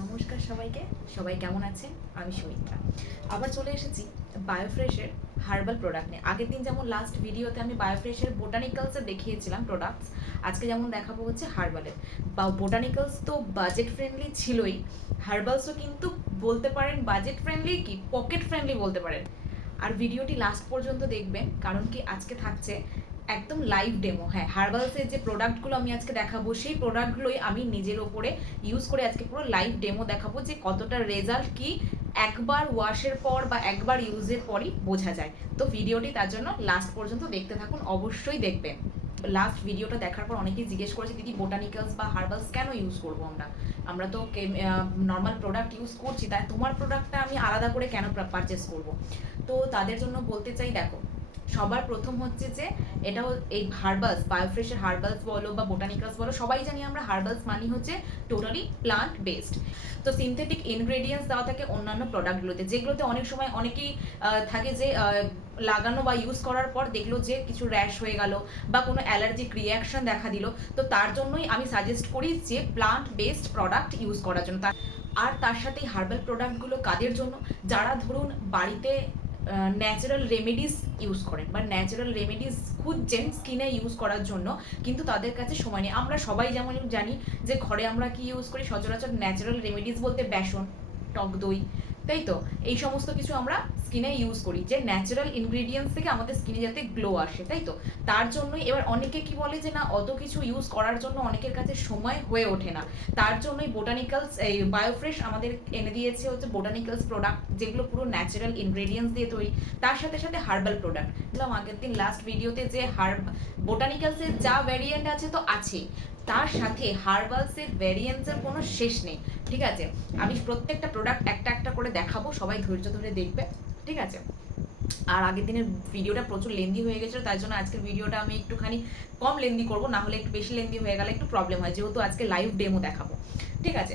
নমস্কার সবাইকে। সবাই কেমন আছেন? আমি সৌমিত্রা। আবার চলে এসেছি বায়োফ্রেশের হার্বাল প্রোডাক্ট নিয়ে। আগের দিন যেমন লাস্ট ভিডিওতে আমি বায়োফ্রেশের বোটানিক্যালসের দেখিয়েছিলাম প্রোডাক্টস, আজকে যেমন দেখাবো হচ্ছে হার্বালের। বা বোটানিক্যালস তো বাজেট ফ্রেন্ডলি ছিলই, হার্বালসও কিন্তু বলতে পারেন বাজেট ফ্রেন্ডলি কি পকেট ফ্রেন্ডলি বলতে পারেন। আর ভিডিওটি লাস্ট পর্যন্ত দেখবেন, কারণ কি আজকে থাকছে একদম লাইভ ডেমো। হ্যাঁ, হার্বালসের যে প্রোডাক্টগুলো আমি আজকে দেখাবো সেই প্রোডাক্টগুলোই আমি নিজের ওপরে ইউজ করে আজকে পুরো লাইভ ডেমো দেখাবো, যে কতটা রেজাল্ট কি একবার ওয়াশের পর বা একবার ইউজের পরই বোঝা যায়। তো ভিডিওটি তার জন্য লাস্ট পর্যন্ত দেখতে থাকুন, অবশ্যই দেখবেন। লাস্ট ভিডিওটা দেখার পর অনেকেই জিজ্ঞেস করেছে, দিদি বোটানিক্যালস বা হার্বালস কেন ইউজ করবো আমরা তো নর্মাল প্রোডাক্ট ইউজ করছি, তাই তোমার প্রোডাক্টটা আমি আলাদা করে কেন পারচেস করব? তো তাদের জন্য বলতে চাই, দেখো সবার প্রথম হচ্ছে যে এটা এই হার্বালস, বায়োফ্রেশের হার্বালস বলো বা বোটানিক্যালস বলো, সবাই জানি আমরা হার্বালস মানে হচ্ছে টোটালি প্লান্ট বেসড। তো সিনথেটিক ইনগ্রেডিয়েন্টস দেওয়া থাকে অন্যান্য প্রোডাক্টগুলোতে, যেগুলোতে অনেক সময় অনেকেই থাকে যে লাগানো বা ইউজ করার পর দেখলো যে কিছু র্যাশ হয়ে গেল বা কোনো অ্যালার্জিক রিয়াকশন দেখা দিল। তো তার জন্যই আমি সাজেস্ট করি যে প্লান্ট বেসড প্রোডাক্ট ইউজ করার জন্য। আর তার সাথে হার্বাল প্রোডাক্টগুলো কাদের জন্য? যারা ধরুন বাড়িতে ন্যাচারাল রেমেডিস ইউজ করেন বা ন্যাচারাল রেমেডিস খুঁজছেন স্কিনে ইউজ করার জন্য, কিন্তু তাদের কাছে সময় নেই। আমরা সবাই যেমন জানি যে ঘরে আমরা কি ইউজ করি, সচরাচর ন্যাচারাল রেমেডিস বলতে বেসন, টক দই, তাই তো এই সমস্ত কিছু আমরা স্কিনে ইউজ করি, যে ন্যাচারাল ইনগ্রেডিয়েন্টস থেকে আমাদের স্কিনে যাতে গ্লো আসে, তাই তো। তার জন্যই এবার অনেকে কি বলে যে না, অত কিছু ইউজ করার জন্য অনেকের কাছে সময় হয়ে ওঠে না। তার জন্যই বোটানিক্যালস এই বায়োফ্রেশ আমাদের এনে দিয়েছে হচ্ছে বোটানিক্যালস প্রোডাক্ট, যেগুলো পুরো ন্যাচারাল ইনগ্রেডিয়েন্টস দিয়ে তৈরি, তার সাথে সাথে হার্বাল প্রোডাক্ট। বললাম আগের দিন লাস্ট ভিডিওতে যে বোটানিক্যালসের যা ভ্যারিয়েন্ট আছে তো আছেই, তার সাথে হার্বালসের ভ্যারিয়েন্টসের কোনো শেষ নেই। ঠিক আছে, আমি প্রত্যেকটা প্রোডাক্ট একটা একটা করে দেখাবো, সবাই ধৈর্য ধরে দেখবে, ঠিক আছে। আর আগের দিনের ভিডিওটা প্রচুর লেন্দি হয়ে গেছিলো, তাই জন্য আজকের ভিডিওটা আমি একটুখানি কম লেন্দি করবো, না হলে একটু বেশি লেন্দি হয়ে গেলে একটু প্রবলেম হয়, যেহেতু আজকে লাইভ ডেমো দেখাবো, ঠিক আছে।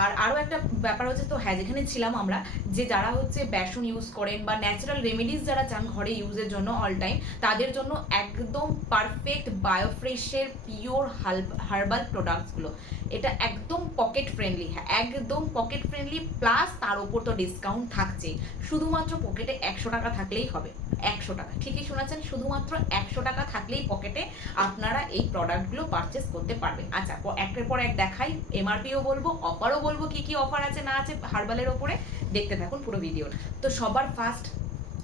আর আরও একটা ব্যাপার হচ্ছে, তো হ্যাঁ, যেখানে ছিলাম আমরা, যে যারা হচ্ছে বেসন ইউজ করেন বা ন্যাচারাল রেমেডিস যারা চান ঘরে ইউজের জন্য অল টাইম, তাদের জন্য একদম পারফেক্ট বায়োফ্রেশের পিওর হার্বাল প্রোডাক্টসগুলো। এটা একদম পকেট ফ্রেন্ডলি, হ্যাঁ একদম পকেট ফ্রেন্ডলি, প্লাস তার উপর তো ডিসকাউন্ট থাকছে। শুধুমাত্র পকেটে 100 টাকা থাকলেই হবে। 100 টাকা, ঠিকই শোনাচ্ছেন, শুধুমাত্র 100 টাকা থাকলেই পকেটে আপনারা এই প্রোডাক্টগুলো পারচেস করতে পারবেন। আচ্ছা, একের পর এক দেখাই, এমআরপিও বলবো, অফারও বলবো, কি কি অফার আছে না আছে হার্বালের ওপরে, দেখতে থাকুন পুরো ভিডিও। তো সবার ফার্স্ট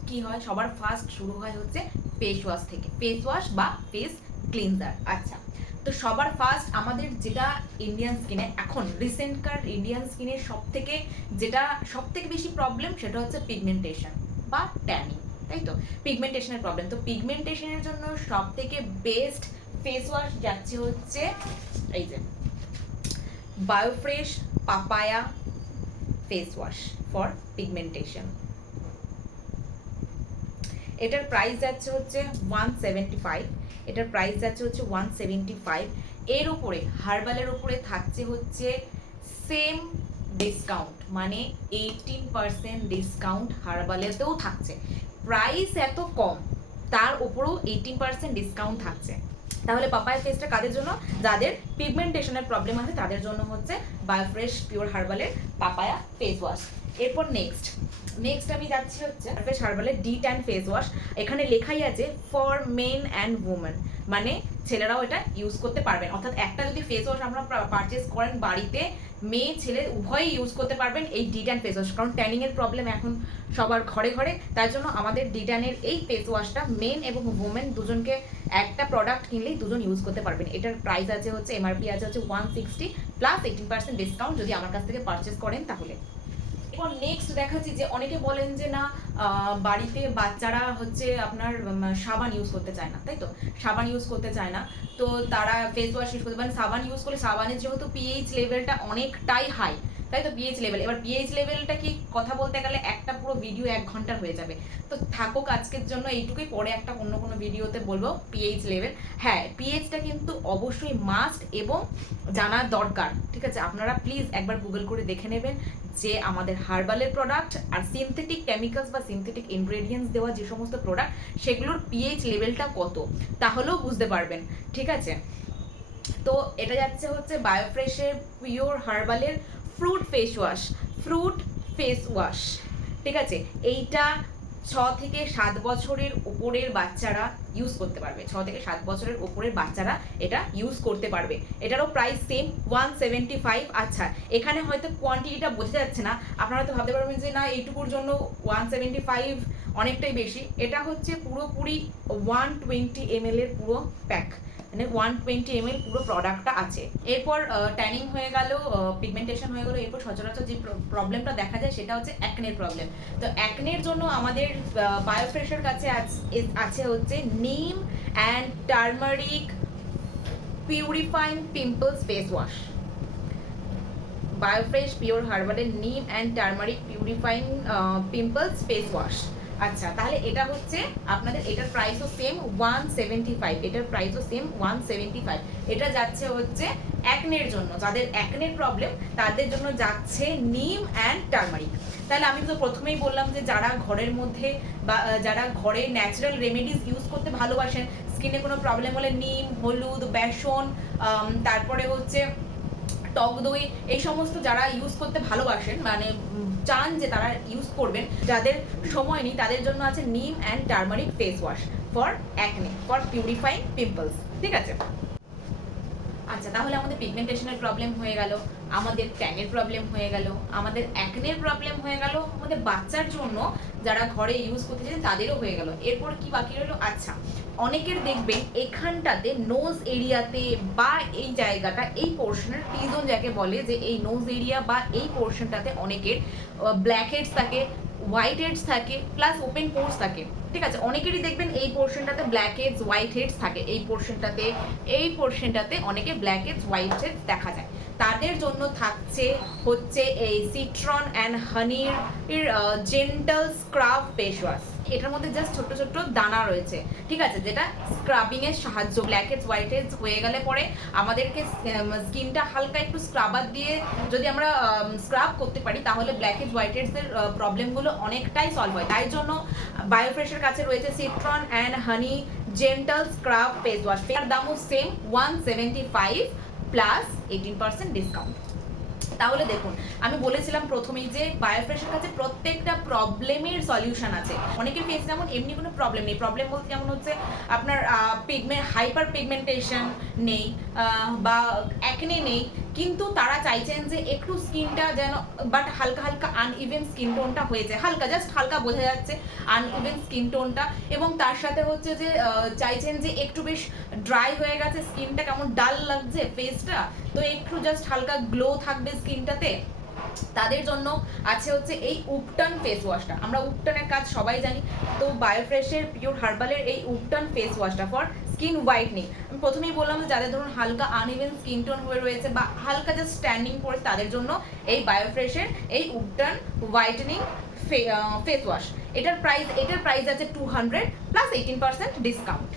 কি হয়, সবার ফার্স্ট শুরু হয় হচ্ছে ফেস ওয়াশ থেকে, ফেস ওয়াশ বা ফেস ক্লিনজার। আচ্ছা, তো সবার ফার্স্ট আমাদের যেটা ইন্ডিয়ান স্কিনে এখন রিসেন্টকার ইন্ডিয়ান স্কিনের যেটা সব থেকে বেশি প্রবলেম, সেটা হচ্ছে পিগমেন্টেশন বা ট্যানিং, তাই তো। পিগমেন্টেশনের প্রবলেম, তো পিগমেন্টেশনের জন্য সব থেকে বেস্ট ফেস ওয়াশ যাচ্ছে হচ্ছে এই যে Biofresh papaya face wash for pigmentation. এটার প্রাইস যাচ্ছে হচ্ছে 175, এটার প্রাইস যাচ্ছে হচ্ছে 175। এর উপরে হার্বালের উপরে থাকছে হচ্ছে সেম ডিসকাউন্ট, মানে 18% ডিসকাউন্ট হার্বালেতেও থাকছে। প্রাইস এত কম, তার উপরেও 18% ডিসকাউন্ট থাকছে। তাহলে পাপায়া ফেসটা কাদের জন্য? যাদের পিগমেন্টেশনের প্রবলেম আছে তাদের জন্য হচ্ছে Biofresh pure হার্বালের papaya face wash. এরপর নেক্সট আমি যাচ্ছি হচ্ছে বায়োফ্রেশ হার্বালের ডি ট্যান ফেস ওয়াশ। এখানে লেখাই আছে ফর মেন অ্যান্ড উমেন, মানে ছেলেরাও এটা ইউজ করতে পারবেন। অর্থাৎ একটা যদি ফেস ওয়াশ আমরা পারচেস করেন বাড়িতে, মেয়ে ছেলে উভয়ই ইউজ করতে পারবেন এই ডি ট্যান ফেস ওয়াশ, কারণ ট্যানিংয়ের প্রবলেম এখন সবার ঘরে ঘরে। তাই জন্য আমাদের ডি ট্যানের এই ফেস ওয়াশটা মেন এবং উমেন দুজনকে একটা প্রোডাক্ট কিনলেই দুজন ইউজ করতে পারবেন। এটার প্রাইস আছে হচ্ছে, এমআরপি আছে হচ্ছে 160 প্লাস 18% ডিসকাউন্ট যদি আমার কাছ থেকে পারচেস করেন তাহলে। এরপর নেক্সট দেখাচ্ছি যে অনেকে বলেন যে না, বাড়িতে বাচ্চারা হচ্ছে আপনার সাবান ইউজ করতে চায় না, তাই তো, সাবান ইউজ করতে চায় না, তো তারা ফেস ওয়াশ ইউজ করতে পারেন। সাবান ইউজ করলে সাবানের যেহেতু পিএইচ লেভেলটা অনেকটাই হাই, তাই তো, পিএইচ লেভেল, এবার পিএইচ লেভেলটা কি কথা বলতে গেলে একটা পুরো ভিডিও 1 ঘন্টার হয়ে যাবে। তো থাকুক আজকের জন্য এইটুকুই, পরে একটা অন্য কোনো ভিডিওতে বলবো পিএইচ লেভেল। হ্যাঁ, পিএইচটা কিন্তু অবশ্যই মাস্ট এবং জানা দরকার, ঠিক আছে। আপনারা প্লিজ একবার গুগল করে দেখে নেবেন যে আমাদের হার্বালের প্রোডাক্ট আর সিনথেটিক কেমিক্যালস বা সিনথেটিক ইনগ্রেডিয়েন্টস দেওয়া যে সমস্ত প্রোডাক্ট, সেগুলোর পিএইচ লেভেলটা কত, তাহলেও বুঝতে পারবেন, ঠিক আছে। তো এটা যাচ্ছে হচ্ছে বায়োফ্রেশের পিওর হার্বালের ফ্রুট ফেস ওয়াশ, ঠিক আছে? এইটা 6 থেকে 7 বছরের উপরের বাচ্চারা ইউজ করতে পারবে। 6 থেকে 7 বছরের উপরের বাচ্চারা এটা ইউজ করতে পারবে। এটারও প্রাইস সেম 175। আচ্ছা, এখানে হয়তো কোয়ান্টিটিটা বোঝা যাচ্ছে না, আপনারা হয়তো ভাবতে পারবেন যে না এইটুকুর জন্য 175 অনেকটাই বেশি। এটা হচ্ছে পুরোপুরি 120 ml এর পুরো প্যাক, মানে 120 ml পুরো প্রোডাক্টটা আছে। এরপর ট্যানিং হয়ে গেল, পিগমেন্টেশন হয়ে গেল। এরপর সচরাচর যে প্রবলেমটা দেখা যায় সেটা হচ্ছে অ্যাকনের প্রবলেম। তো অ্যাকনের জন্য আমাদের বায়োফ্রেশের কাছে আছে হচ্ছে neem and turmeric purifying pimples face wash. Biofresh pure হার্বালের neem and turmeric purifying pimples face wash. আচ্ছা, তাহলে এটা হচ্ছে আপনাদের, এটার প্রাইসও সেম 175, এটার প্রাইসও সেম 175। এটা যাচ্ছে হচ্ছে অ্যাকনের জন্য, যাদের অ্যাকনের প্রবলেম তাদের জন্য যাচ্ছে নিম অ্যান্ড টার্মারিক। তাহলে আমি তো প্রথমেই বললাম যে যারা ঘরের মধ্যে বা যারা ঘরে ন্যাচারাল রেমেডিস ইউজ করতে ভালোবাসেন, স্কিনে কোনো প্রবলেম হলে নিম, হলুদ, বেসন, তারপরে হচ্ছে টক দই, এই সমস্ত যারা ইউজ করতে ভালোবাসেন, মানে চান যে তারা ইউজ করবেন, যাদের সময় নেই, তাদের জন্য আছে নিম and turmeric face wash for acne, for purifying pimples, ঠিক আছে? আচ্ছা, তাহলে আমাদের পিগমেন্টেশনের প্রবলেম হয়ে গেল, আমাদের ট্যানের প্রবলেম হয়ে গেল, আমাদের অ্যাকনের প্রবলেম হয়ে গেল, আমাদের বাচ্চার জন্য যারা ঘরে ইউজ করতে চান তাদেরও হয়ে গেল। এরপর কি বাকি রইল? আচ্ছা, অনেকের দেখবেন এখানটাতে নোজ এরিয়াতে বা এই জায়গাটা, এই পোর্শনের টি জোন যাকে বলে, যে এই নোজ এরিয়া বা এই পোর্শনটাতে অনেকের ব্ল্যাক হেডস থাকে, হোয়াইট হেডস থাকে, প্লাস ওপেন পোর্স থাকে, ঠিক আছে? অনেকেরই দেখবেন এই পোর্শনটাতে ব্ল্যাক হেডস, হোয়াইট হেডস থাকে, এই পোর্শনটাতে অনেকে ব্ল্যাক হেডস, হোয়াইট হেডস দেখা যায়। তাদের জন্য থাকছে হচ্ছে এই সিট্রন অ্যান্ড হানির জেন্টাল স্ক্রাব ফেস ওয়াশ। এটার মধ্যে জাস্ট ছোট্ট ছোট্ট দানা রয়েছে, ঠিক আছে, যেটা স্ক্রাবিং এর সাহায্য, ব্ল্যাক হেডস, হোয়াইট হেডস হয়ে গেলে পরে আমাদেরকে স্কিনটা হালকা একটু স্ক্রাবার দিয়ে যদি আমরা স্ক্রাব করতে পারি, তাহলে ব্ল্যাক হেডস, হোয়াইট হেডস এর প্রবলেমগুলো অনেকটাই সলভ হয়। তাই জন্য বায়োফ্রেশের কাছে রয়েছে citron and honey gentle scrub face wash. এর দামও সেম 175 প্লাস 18% ডিসকাউন্ট। তাহলে দেখুন, আমি বলেছিলাম প্রথমেই যে বায়োফ্রেশের কাছে প্রত্যেকটা প্রবলেমের সলিউশন আছে। অনেকের ফেস যেমন এমনি কোনো প্রবলেম নেই, প্রবলেম বলতে যেমন হচ্ছে আপনার হাইপার পিগমেন্টেশন নেই বা অ্যাকনে নেই, কিন্তু তারা চাইছেন যে একটু স্কিনটা যেন বাট হালকা হালকা আনইভেন স্কিন টোনটা হয়েছে, হালকা জাস্ট হালকা বোঝা যাচ্ছে আনইভেন স্কিন টোনটা, এবং তার সাথে হচ্ছে যে চাইছেন যে একটু বেশ ড্রাই হয়ে গেছে স্কিনটা, কেমন ডাল লাগছে ফেসটা, তো একটু জাস্ট হালকা গ্লো থাকবে স্কিনটাতে, তাদের জন্য আছে হচ্ছে এই উপটান ফেস ওয়াশটা। আমরা উপটানের কাজ সবাই জানি, তো বায়োফ্রেশের পিওর হার্বালের এই উপটান ফেস ওয়াশটা ফর স্কিন হোয়াইটনিং। আমি প্রথমেই বললাম যে যাদের ধরুন হালকা আনইভেন স্কিন টোন হয়ে রয়েছে বা হালকা জাস্ট স্ট্যান্ডিং পড়ে, তাদের জন্য এই বায়োফ্রেশের এই উপটান হোয়াইটনিং ফেস ওয়াশ। এটার প্রাইস আছে 200 প্লাস 18% ডিসকাউন্ট।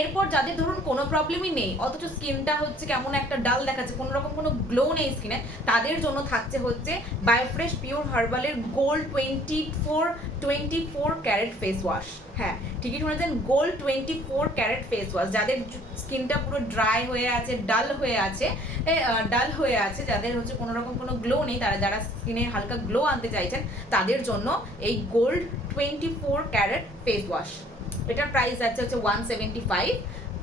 এরপর যাদের ধরুন কোনো প্রবলেমই নেই, অথচ স্কিনটা হচ্ছে কেমন একটা ডাল দেখাচ্ছে, কোনো রকম কোনো গ্লো নেই স্কিনে, তাদের জন্য থাকছে হচ্ছে বায়োফ্রেশ পিওর হার্বালের গোল্ড 24 ক্যারেট ফেস ওয়াশ। হ্যাঁ, ঠিকই শুনেছেন, গোল্ড 24 ক্যারেট ফেস ওয়াশ। যাদের স্কিনটা পুরো ড্রাই হয়ে আছে, ডাল হয়ে আছে, যাদের হচ্ছে কোনো রকম কোনো গ্লো নেই, যারা স্কিনে হালকা গ্লো আনতে চাইছেন, তাদের জন্য এই গোল্ড 24 ক্যারেট ফেস ওয়াশ। এটার প্রাইস আছে হচ্ছে 175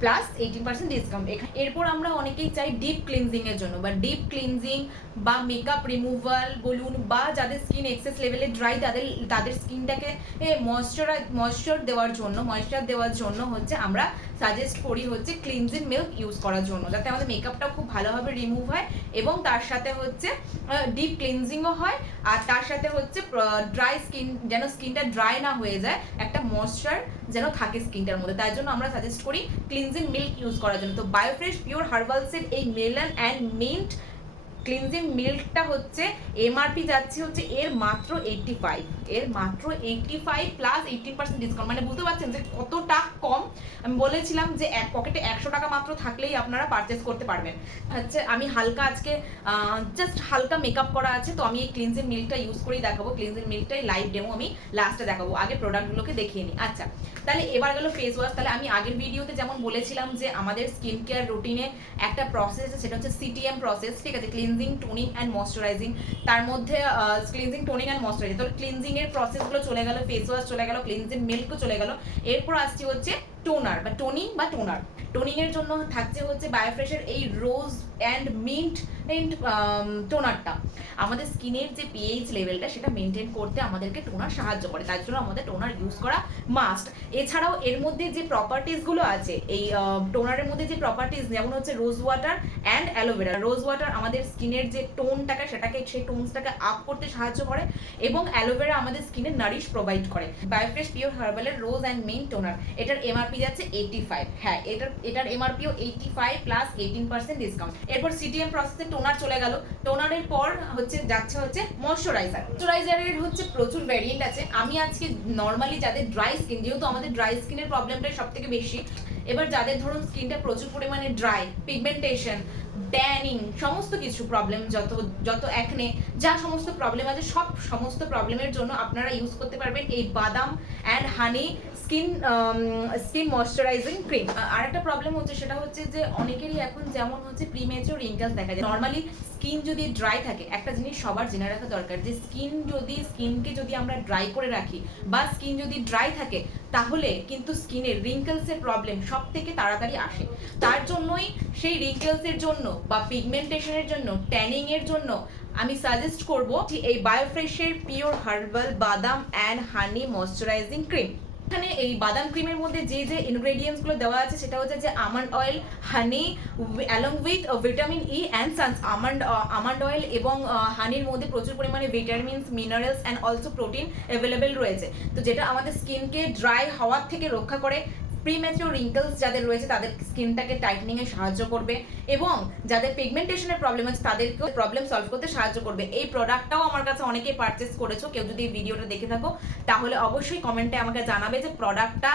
প্লাস 18% ডিসকাউন্ট। এরপর আমরা অনেকেই চাই ডিপ ক্লিনজিং এর জন্য, বা ডিপ ক্লিনজিং বা মেকআপ রিমুভাল বলুন, বা যাদের স্কিন এক্সেস লেভেলে ড্রাই, তাদের স্কিনটাকে ময়েশ্চার দেওয়ার জন্য হচ্ছে আমরা সাজেস্ট করি হচ্ছে ক্লিনজিং মিল্ক ইউজ করার জন্য, যাতে আমাদের মেকআপটা খুব ভালোভাবে রিমুভ হয় এবং তার সাথে হচ্ছে ডিপ ক্লিনজিংও হয়, আর তার সাথে হচ্ছে ড্রাই স্কিন, যেন স্কিনটা ড্রাই না হয়ে যায়, একটা ময়েশ্চার যেন থাকে স্কিনটার মধ্যে, তাই জন্য আমরা সাজেস্ট করি ক্লিনজিং মিল্ক ইউজ করার জন্য। তো বায়োফ্রেশ পিওর হার্বালসের এই মেলন অ্যান্ড মিন্ট ক্লিনজিং মিল্কটা হচ্ছে এমআরপি যাচ্ছে হচ্ছে এর মাত্র 85 প্লাস 18% ডিসকাউন্ট। মানে বুঝতে পারছেন যে কতটা কম। আমি বলেছিলাম যে এক পকেটে 100 টাকা মাত্র থাকলেই আপনারা পারচেস করতে পারবেন। হচ্ছে আমি হালকা আজকে জাস্ট হালকা মেকআপ করা আছে, তো আমি এই ক্লিনজিং মিল্কটা ইউজ করেই দেখাবো। ক্লিনজিং মিল্কটাই লাইভ ডেমো আমি লাস্টে দেখাবো, আগে প্রোডাক্টগুলোকে দেখিয়ে নিই। আচ্ছা, তাহলে এবার গেল ফেস ওয়াশ। তাহলে আমি আগের ভিডিওতে যেমন বলেছিলাম যে আমাদের স্কিন কেয়ার রুটিনে একটা প্রসেস আছে, সেটা হচ্ছে সিটিএম প্রসেস, ঠিক আছে? Cleansing cleansing, toning and moisturising. তার মধ্যে ক্লিনজিং, টোনিং অ্যান্ড ময়শ্চারাইজিং, তো ক্লিনজিং এর প্রসেসগুলো চলে গেল, ফেস ওয়াশ চলে গেল, ক্লিনজিং মিল্কও চলে গেল। এরপর আসছে হচ্ছে টোনার বা টোনিং বা টোনার। টোনিং এর জন্য থাকছে হচ্ছে বায়োফ্রেশের এই রোজ অ্যান্ড মিন্ট টোনারটা। আমাদের স্কিনের যে পিএইচ লেভেলটা সেটা মেনটেন করতে আমাদেরকে টোনার সাহায্য করে, তার জন্য আমাদের টোনার ইউজ করা মাস্ট। এছাড়াও এর মধ্যে যে প্রপার্টিসগুলো আছে এই টোনারের মধ্যে যে প্রপার্টিস, যেমন হচ্ছে rose water and aloe vera. Rose water আমাদের স্কিনের যে টোনটাকে সেটাকে সেই টোনসটাকে আপ করতে সাহায্য করে, এবং অ্যালোভেরা আমাদের স্কিনে নারিশ প্রোভাইড করে। বায়োফ্রেশ পিওর হার্বালের রোজ অ্যান্ড মিন্ট টোনার, এটার এমআরপি যাচ্ছে 85। হ্যাঁ, এটার এমআরপিও 85 প্লাস 18% ডিসকাউন্ট। এরপর সিটিএম প্রসেসে টোনার চলে গেল। টোনারের পর যাচ্ছে হচ্ছে ময়শ্চারাইজার। ময়শ্চারাইজারের হচ্ছে প্রচুর ভ্যারিয়েন্ট আছে। আমি আজকে নর্মালি যাদের ড্রাই স্কিন, যেহেতু আমাদের ড্রাই স্কিনের প্রবলেমটাই সব থেকে বেশি, এবার যাদের ধরুন স্কিনটা প্রচুর পরিমাণে ড্রাই, পিগমেন্টেশন, ট্যানিং, সমস্ত কিছু প্রবলেম, যত অ্যাকনে, যা সমস্ত প্রবলেম আছে সমস্ত প্রবলেমের জন্য আপনারা ইউজ করতে পারবেন এই বাদাম and honey skin moisturising cream. আর একটা প্রবলেম হচ্ছে, সেটা হচ্ছে যে অনেকেরই এখন যেমন হচ্ছে প্রিমেচুর রিঙ্কেলস দেখা যায়। নর্মালি স্কিন যদি ড্রাই থাকে, একটা জিনিস সবার জেনে রাখা দরকার যে স্কিনকে যদি আমরা ড্রাই করে রাখি বা স্কিন যদি ড্রাই থাকে, তাহলে কিন্তু স্কিনের রিঙ্কেলসের প্রবলেম সব থেকে তাড়াতাড়ি আসে। তার জন্যই সেই রিঙ্কেলসের জন্য বা পিগমেন্টেশনের জন্য, ট্যানিং এর জন্য আমি সাজেস্ট করব এই বায়োফ্রেশের পিওর হার্বাল বাদাম অ্যান্ড হানি ময়শ্চারাইজিং ক্রিম। এখানে এই বাদাম ক্রিমের মধ্যে যে ইনগ্রেডিয়েন্টস গুলো দেওয়া আছে সেটা হচ্ছে যে almond oil, honey along with vitamin E and suns. Almond oil এবং হানির মধ্যে প্রচুর পরিমাণে vitamins, minerals and also protein available রয়েছে, তো যেটা আমাদের স্কিনকে ড্রাই হওয়ার থেকে রক্ষা করে। প্রিম্যাচিওর রিঙ্কেলস যাদের রয়েছে তাদের স্কিনটাকে টাইটনিং এ সাহায্য করবে, এবং যাদের পিগমেন্টেশনের প্রবলেম আছে তাদেরকেও প্রবলেম সলভ করতে সাহায্য করবে। এই প্রোডাক্টটাও আমার কাছে অনেকেই পারচেস করেছো। কেউ যদি এই ভিডিওটা দেখে থাকো তাহলে অবশ্যই কমেন্টে আমাকে জানাবে যে প্রোডাক্টটা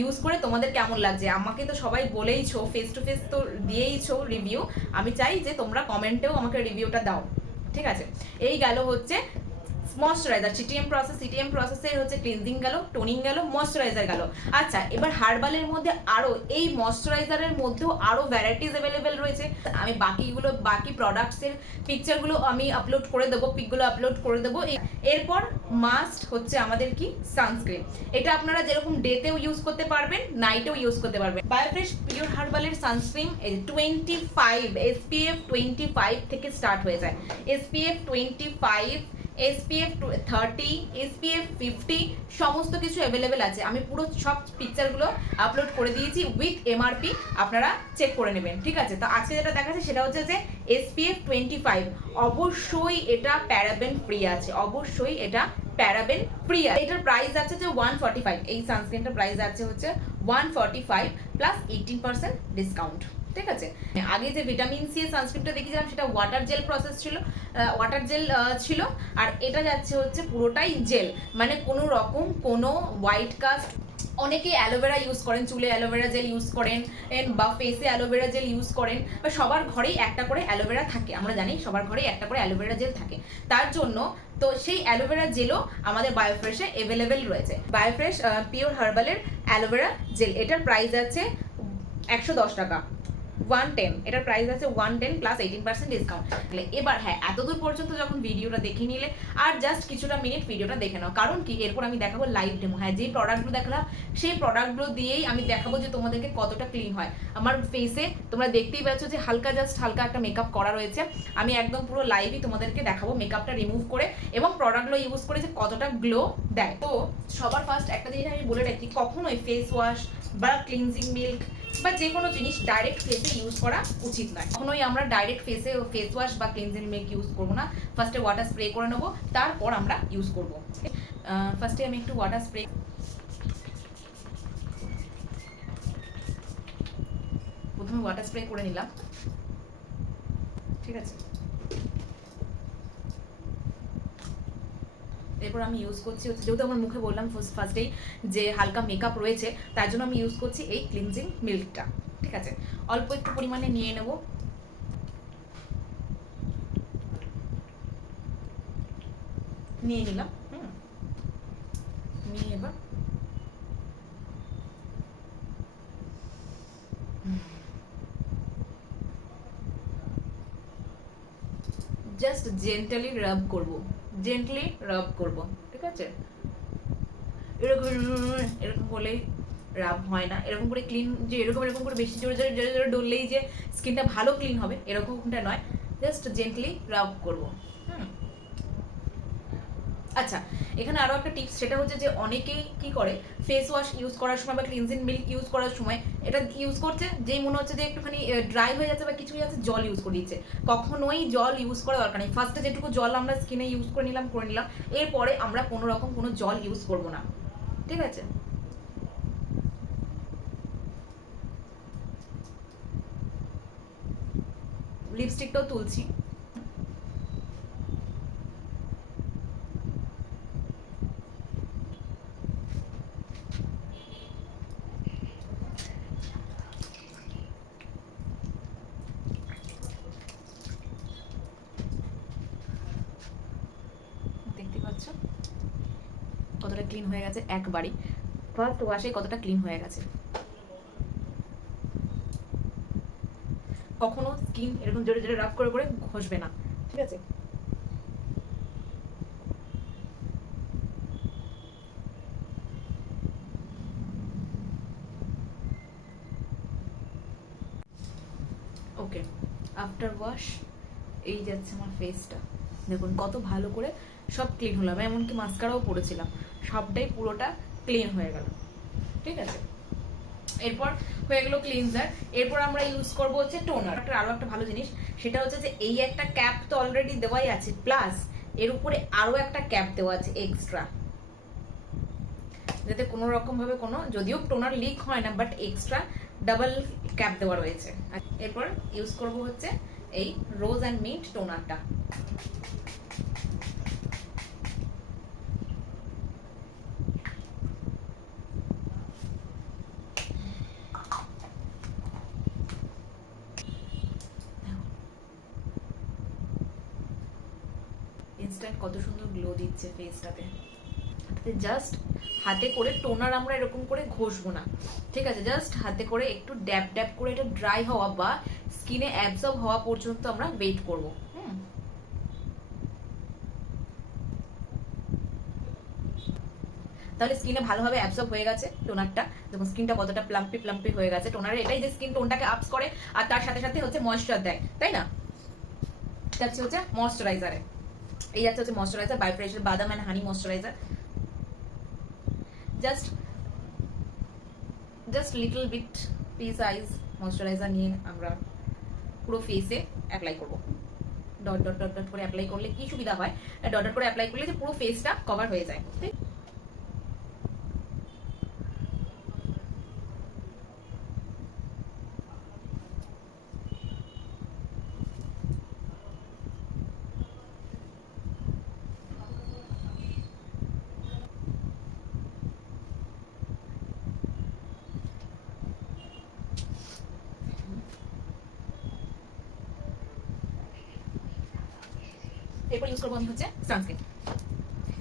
ইউজ করে তোমাদের কেমন লাগছে। আমাকে তো সবাই বলেইছো, ফেস টু ফেস তো দিয়েইছো রিভিউ, আমি চাই যে তোমরা কমেন্টেও আমাকে রিভিউটা দাও, ঠিক আছে? এই গেল হচ্ছে ময়শ্চারাইজার। সিটিএম প্রসেসের হচ্ছে ক্লিনজিং গেল, টোনিং গেল, ময়শ্চারাইজার গেল। আচ্ছা, এবার হার্বালের মধ্যে আরো এই ময়শ্চারাইজারের মধ্যেও আরো ভ্যারাইটিস অ্যাভেলেবেল রয়েছে। আমি বাকি প্রোডাক্টসের পিকচারগুলো আমি আপলোড করে দেবো, পিকগুলো আপলোড করে দেবো। এরপর মাস্ট হচ্ছে আমাদের কি সানস্ক্রিন। এটা আপনারা যেরকম ডেতেও ইউজ করতে পারবেন, নাইটেও ইউজ করতে পারবেন। বায়োফ্রেশ পিওর হার্বালের সানস্ক্রিন 25 SPF 25 থেকে স্টার্ট হয়ে যায়। SPF 25, SPF 30, SPF 50 সমস্ত কিছু অ্যাভেলেবেল আছে। আমি পুরো সব পিকচারগুলো আপলোড করে দিয়েছি উইথ এমআরপি, আপনারা চেক করে নেবেন, ঠিক আছে? তো আজকে যেটা দেখাচ্ছে সেটা হচ্ছে যে SPF 25, অবশ্যই এটা প্যারাবেন ফ্রি আছে, অবশ্যই এটা প্যারাবেন ফ্রি আছে। এটার প্রাইস আছে যে 145, এই সানস্ক্রিনটার প্রাইস আছে হচ্ছে 145 প্লাস 18% ডিসকাউন্ট, ঠিক আছে? আগে যে ভিটামিন সি সানস্ক্রিনটা দেখিয়েছিলাম সেটা ওয়াটার জেল প্রসেস ছিল, ছিল, আর এটা যাচ্ছে হচ্ছে পুরোটাই জেল, মানে কোনো রকম কোনো হোয়াইট কাস্ট। অনেকে অ্যালোভেরা ইউজ করেন, চুলে অ্যালোভেরা জেল ইউজ করেন বা ফেসে অ্যালোভেরা জেল ইউজ করেন, বা সবার ঘরেই একটা করে অ্যালোভেরা থাকে, আমরা জানি সবার ঘরেই একটা করে অ্যালোভেরা জেল থাকে। তার জন্য তো সেই অ্যালোভেরা জেলও আমাদের বায়োফ্রেশে অ্যাভেলেবেল রয়েছে। বায়োফ্রেশ পিওর হার্বালের অ্যালোভেরা জেল, এটার প্রাইস আছে 110 টাকা, 110, এটার প্রাইস আছে 110 প্লাস 18% ডিসকাউন্ট। এবার হ্যাঁ, এতদূর পর্যন্ত যখন ভিডিওটা দেখে নিলে আর জাস্ট কিছুটা মিনিট ভিডিওটা দেখে নাও, কারণ কি এরপর আমি দেখাবো লাইভ ডেমো। হ্যাঁ, যে প্রোডাক্টগুলো দেখালাম সেই প্রোডাক্টগুলো দিয়েই আমি দেখাবো যে তোমাদেরকে কতটা ক্লিন হয়। আমার ফেসে তোমরা দেখতেই পাচ্ছ যে হালকা একটা মেকআপ করা রয়েছে। আমি একদম পুরো লাইভই তোমাদেরকে দেখাবো মেকআপটা রিমুভ করে এবং প্রোডাক্টগুলো ইউজ করে যে কতটা গ্লো দেয়। তো সবার ফার্স্ট একটা জিনিস আমি বলে রাখি, কখনোই ফেস ওয়াশ বা ক্লিনজিং মিল্ক বা যে কোনো জিনিস ডাইরেক্ট ফেসে ইউজ করা উচিত নয়। কখনোই আমরা ডাইরেক্ট ফেস ওয়াশ বা ক্লিনজিং মিল্ক ইউজ করবো না। ফার্স্টে ওয়াটার স্প্রে করে নেবো, তারপর আমরা ইউজ করবো। ফার্স্টে আমি একটু ওয়াটার স্প্রে, প্রথমে ওয়াটার স্প্রে করে নিলাম, ঠিক আছে? এরপর আমি ইউজ করছি হচ্ছে, যেহেতু আমার মুখে বললাম ফার্স্টেই যে হালকা মেকআপ রয়েছে, তার জন্য আমি ইউজ করছি এই ক্লিনজিং মিল্কটা, ঠিক আছে? অল্প একটু পরিমাণে নিয়ে নেব। নিয়ে নিলাম, নিয়ে এবার জেন্টালি রাব করব, জেন্টলি রাব করব, ঠিক আছে? এরকম এরকম করলেই রাব হয় না, এরকম করে ক্লিন যে এরকম করে বেশি জোরে জোরে জোরে জোরে ডললেই যে স্কিনটা ভালো ক্লিন হবে এরকমটা নয়, জাস্ট জেন্টলি রাব করব। আচ্ছা, এখানে আরও একটা টিপস, সেটা হচ্ছে যে অনেকেই কি করে ফেস ওয়াশ ইউজ করার সময় বা ক্লিনজিং মিল্ক ইউজ করার সময় এটা ইউজ করছে যেই মনে হচ্ছে যে একটুখানি ড্রাই হয়ে যাচ্ছে বা কিছু হয়ে যাচ্ছে, জল ইউজ করে দিচ্ছে। কখনোই জল ইউজ করা দরকার নেই। ফার্স্টে যেটুকু জল আমরা স্কিনে ইউজ করে নিলাম এরপরে আমরা কোনো রকম কোনো জল ইউজ করব না, ঠিক আছে? লিপস্টিকটাও তুলছি। দেখতে পাচ্ছ কতটা ক্লিন হয়ে গেছে, একবারই ফার্স্ট ওয়াশে কতটা ক্লিন হয়ে গেছে। কখনো স্কিন এরকম জোরে জোরে রাব করে করে ঘষবে না, ঠিক আছে? ওকে, আফটার ওয়াশ এই যাচ্ছে আমার ফেসটা, দেখুন কত ভালো করে সব ক্লিন হলাম, এমনকি মাস্কারাও পরেছিলাম, সবটাই পুরোটা ক্লিন হয়ে গেল, ঠিক আছে? এরপর হয়ে গেল ক্লিনজার। এরপর আমরা ইউজ করব হচ্ছে টোনার। আরো একটা ভালো জিনিস, সেটা হচ্ছে যে এই একটা ক্যাপ তো অলরেডি দেওয়াই আছে, প্লাস এর উপরে আরো একটা ক্যাপ দেওয়া আছে এক্সট্রা, যাতে কোনো রকম ভাবে কোনো, যদিও টোনার লিক হয় না, বাট এক্সট্রা ডাবল ক্যাপ দেওয়া রয়েছে। এরপর ইউজ করব হচ্ছে এই রোজ অ্যান্ড মিন্ট টোনারটা। ইনস্ট্যান্ট কত সুন্দর গ্লো দিচ্ছে ফেসটাতে। জাস্ট হাতে করে টোনার আমরা এরকম করে ঘষবো না, ঠিক আছে? জাস্ট হাতে করে একটু ড্যাব ড্যাব করে এটা ড্রাই হওয়া বা স্কিনে অ্যাবজর্ব হওয়া পর্যন্ত আমরা ওয়েট করবো। তাহলে স্কিনে ভালোভাবে অ্যাবজর্ব হয়ে গেছে টোনারটা, দেখুন স্কিনটা কতটা প্লাম্পি প্লাম্পি হয়ে গেছে। টোনারের এটাই যে স্কিন টোনটাকে আপস করে আর তার সাথে সাথে হচ্ছে ময়েশ্চার দেয়, তাই না? এটা হচ্ছে ময়েশ্চারাইজারে, এই যাচ্ছে হচ্ছে ময়েশ্চারাইজার, বাই ফ্রেশের বাদাম and honey moisturizer. Just little bit pea size moisturizer নিয়ে আমরা পুরো ফেসে অ্যাপ্লাই করব। ডট ডট ডট ডট করে অ্যাপ্লাই করলে কি সুবিধা হয়, ডট ডট করে অ্যাপ্লাই করলে যে পুরো ফেসটা কভার হয়ে যায়, ঠিক? এরপর ইউজ করবো আমি হচ্ছে সানস্ক্রিন।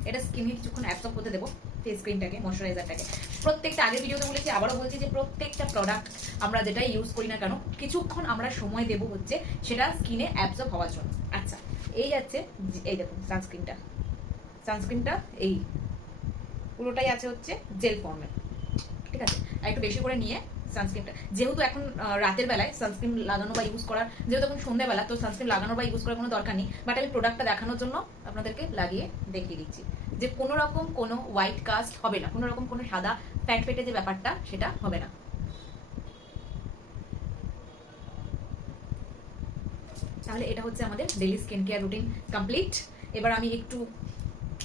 এটা স্কিনে কিছুক্ষণ অ্যাবসর্ব করতে দেবো ফেস ক্রিমটাকে, ময়শ্চারাইজারটাকে। প্রত্যেকটা আগের ভিডিওতে বলেছি, আবারও বলছি যে প্রত্যেকটা প্রোডাক্ট আমরা যেটাই ইউজ করি না কেন কিছুক্ষণ আমরা সময় দেবো হচ্ছে সেটা স্কিনে অ্যাবসর্ব হওয়ার জন্য। আচ্ছা, এই যাচ্ছে, এই দেখুন সানস্ক্রিনটা এই পুরোটাই আছে হচ্ছে জেল ফর্মে, ঠিক আছে? আর একটু বেশি করে নিয়ে সানস্ক্রিনটা, যেহেতু এখন রাতের বেলায় সানস্ক্রিন লাগানো বা ইউজ করার, যেহেতু এখন সন্ধ্যাবেলা, তো সানস্ক্রিন লাগানো বা ইউজ করার কোনো দরকার নেই, বাট আমি প্রোডাক্টটা দেখানোর জন্য আপনাদেরকে লাগিয়ে দেখিয়ে দিচ্ছি যে কোনো রকম কোনো হোয়াইট কাস্ট হবে না, কোনো রকম কোনো সাদা ফ্যাট ফেটে যে ব্যাপারটা সেটা হবে না। তাহলে এটা হচ্ছে আমাদের daily skin care routine complete. এবার আমি একটু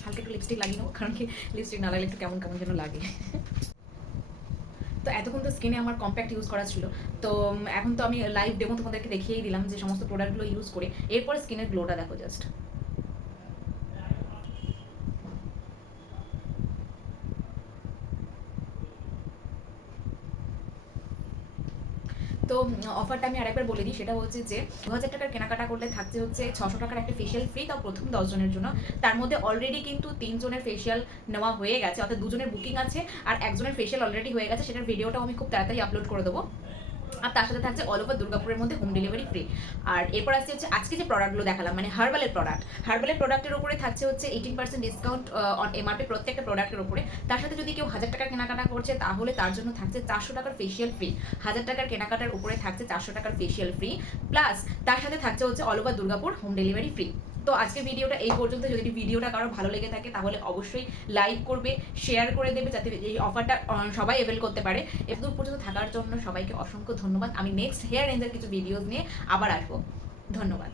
হালকা একটু লিপস্টিক লাগিয়ে নেবো, কারণ কি লিপস্টিক না লাগলে একটু কেমন কেমন যেন লাগে। তো এতক্ষণ তো স্কিনে আমার কম্প্যাক্ট ইউজ করা ছিল, তো এখন তো আমি লাইভ ডেমো তোমাদেরকে দেখিয়েই দিলাম যে সমস্ত প্রোডাক্টগুলো ইউজ করে। এরপর স্কিনের গ্লোটা দেখো জাস্ট। তো অফারটা আমি আরেকবার বলে দিই, সেটা হচ্ছে যে 2000 টাকার কেনাকাটা করলে থাকছে হচ্ছে 600 টাকার একটা ফেশিয়াল ফ্রি, তাও প্রথম 10 জনের জন্য। তার মধ্যে অলরেডি কিন্তু 3 জনের ফেশিয়াল নেওয়া হয়ে গেছে, অর্থাৎ 2 জনের বুকিং আছে আর 1 জনের ফেশিয়াল অলরেডি হয়ে গেছে। সেটার ভিডিওটাও আমি খুব তাড়াতাড়ি আপলোড করে দেবো। আর তার সাথে থাকছে অল ওভার দুর্গাপুরের মধ্যে হোম ডেলিভারি ফ্রি। আর এরপর আসছে হচ্ছে আজকে যে প্রোডাক্টগুলো দেখালাম মানে হার্বালের প্রোডাক্টের উপরে থাকছে হচ্ছে 18% ডিসকাউন্ট অন এমআরপি প্রত্যেকটা প্রোডাক্টের উপরে। তার সাথে যদি কেউ 1000 টাকার কেনাকাটা করছে তাহলে তার জন্য থাকছে 400 টাকার ফেসিয়াল ফ্রি। 1000 টাকার কেনাকাটার উপরে থাকছে 400 টাকার ফেসিয়াল ফ্রি, প্লাস তার সাথে থাকছে হচ্ছে all over Durgapur home delivery free. তো আজকে ভিডিওটা এই পর্যন্ত। যদি ভিডিওটা কারো ভালো লেগে থাকে তাহলে অবশ্যই লাইক করবে, শেয়ার করে দেবে, যাতে এই অফারটা সবাই অ্যাভেল করতে পারে। এতদূর পর্যন্ত থাকার জন্য সবাইকে অসংখ্য ধন্যবাদ। আমি নেক্সট হেয়ার রেঞ্জের কিছু ভিডিওস নিয়ে আবার আসবো। ধন্যবাদ।